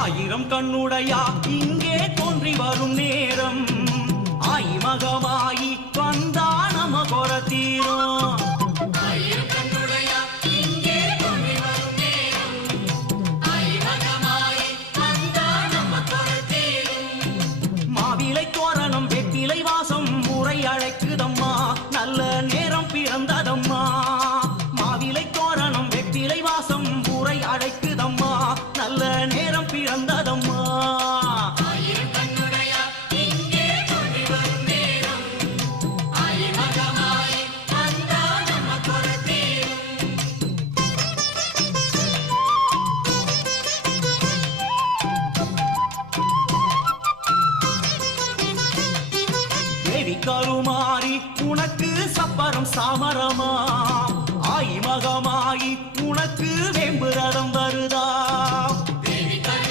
ஆயிரம் கண்ணுடையா இங்கே தோன்றி வரும் நேரம் ஆயி மகமாயி வந்தா நம கொர தீரும் மாவிலை தோரணம் வெற்றிலை வாசம் முறை அழைக்குதம்மா நல்ல நேரம் பிறந்ததம்மா மாவிலை தோரணம் வெற்றிலை வாசம் முறை அழைக்குதம்மா நல்ல நேரம் பிறந்ததம்மா கருமாறி உனக்கு சப்பரம் சாமரமா ஆயி மகமாயி உனக்கு வேம்புரதம் வருதா